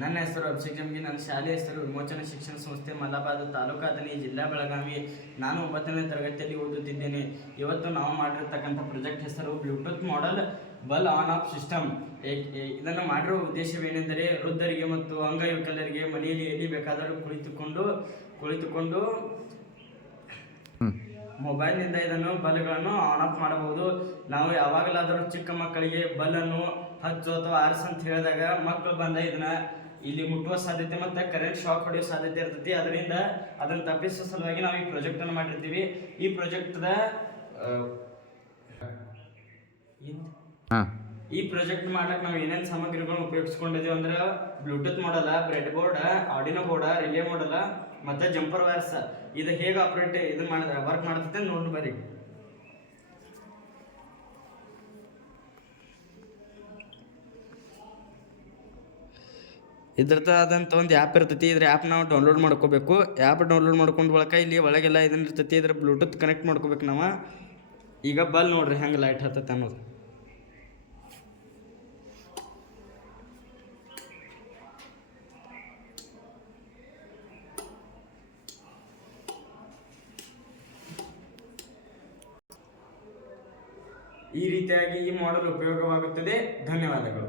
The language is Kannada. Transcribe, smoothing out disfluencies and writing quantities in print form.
ನನ್ನ ಹೆಸರು ಅಭಿಷೇಕ್ ಜಮ್ಗಿ. ನನ್ನ ಶಾಲೆ ಹೆಸರು ವಿಮೋಚನಾ ಶಿಕ್ಷಣ ಸಂಸ್ಥೆ ಮಲಬಾದ್, ತಾಲೂಕು ಅಥಣಿ, ಜಿಲ್ಲಾ ಬೆಳಗಾವಿ. ನಾನು 9ನೇ ತರಗತಿಯಲ್ಲಿ ಓದುತ್ತಿದ್ದೇನೆ. ಇವತ್ತು ನಾವು ಮಾಡಿರ್ತಕ್ಕಂಥ ಪ್ರಾಜೆಕ್ಟ್ ಹೆಸರು ಬ್ಲೂಟೂತ್ ಮಾಡೆಲ್ ಬಲ್ ಆನ್ ಆಫ್ ಸಿಸ್ಟಮ್. ಇದನ್ನು ಮಾಡಿರೋ ಉದ್ದೇಶವೇನೆಂದರೆ ವೃದ್ಧರಿಗೆ ಮತ್ತು ಅಂಗವಿಕಲರಿಗೆ ಮನೆಯಲ್ಲಿ ಎಲ್ಲಿ ಬೇಕಾದರೂ ಕುಳಿತುಕೊಂಡು ಮೊಬೈಲ್ನಿಂದ ಇದನ್ನು ಬಲ್ಗಳನ್ನು ಆನ್ ಆಫ್ ಮಾಡಬಹುದು. ನಾವು ಯಾವಾಗಲಾದರೂ ಚಿಕ್ಕ ಮಕ್ಕಳಿಗೆ ಬಲ್ಲನ್ನು ಹಚ್ಚು ಅಥವಾ ಆರಿಸು ಅಂತ ಹೇಳಿದಾಗ ಮಕ್ಕಳು ಬಂದ ಇದನ್ನ ಇಲ್ಲಿ ಮುಟ್ಟುವ ಸಾಧ್ಯತೆ ಮತ್ತು ಕರೆಂಟ್ ಶಾಕ್ ಹೊಡೆಯೋ ಸಾಧ್ಯತೆ ಇರ್ತೈತಿ. ಅದರಿಂದ ಅದನ್ನು ತಪ್ಪಿಸೋ ಸಲುವಾಗಿ ನಾವು ಈ ಪ್ರಾಜೆಕ್ಟನ್ನು ಮಾಡಿರ್ತೀವಿ. ಈ ಪ್ರಾಜೆಕ್ಟ್ ಮಾಡಕ್ಕೆ ನಾವು ಏನೇನು ಸಾಮಗ್ರಿಗಳನ್ನ ಉಪಯೋಗಿಸ್ಕೊಂಡಿದ್ದೀವಿ ಅಂದ್ರೆ ಬ್ಲೂಟೂತ್ ಮಾಡಲ್ಲ, bread board, Arduino board, relay ಮಾಡಲ್ಲ ಮತ್ತು ಜಂಪರ್ ವೈರ್ಸ್. ಇದು ಹೇಗೆ ವರ್ಕ್ ಮಾಡ್ತೈತೆ ನೋಡಿ ಬರ್ರಿ. ಇದ್ರದ್ದು ಆದಂಥ ಒಂದು ಆ್ಯಪ್ ಇರ್ತೈತಿ. ಇದ್ರ ಆ್ಯಪ್ ನಾವು ಡೌನ್ಲೋಡ್ ಮಾಡ್ಕೋಬೇಕು. ಆ್ಯಪ್ ಡೌನ್ಲೋಡ್ ಮಾಡ್ಕೊಂಡು ಇಲ್ಲಿ ಒಳಗೆಲ್ಲ ಇದನ್ನ ಇರ್ತೈತಿ. ಇದ್ರ ಬ್ಲೂಟೂತ್ ಕನೆಕ್ಟ್ ಮಾಡ್ಕೋಬೇಕು ನಾವು. ಈಗ ಬಲ್ ನೋಡ್ರಿ ಹೆಂಗೆ ಲೈಟ್ ಹತ್ತೈತೆ ಅನ್ನೋದು. ಈ ರೀತಿಯಾಗಿ ಈ ಮಾಡೆಲ್ ಉಪಯೋಗವಾಗುತ್ತದೆ. ಧನ್ಯವಾದಗಳು.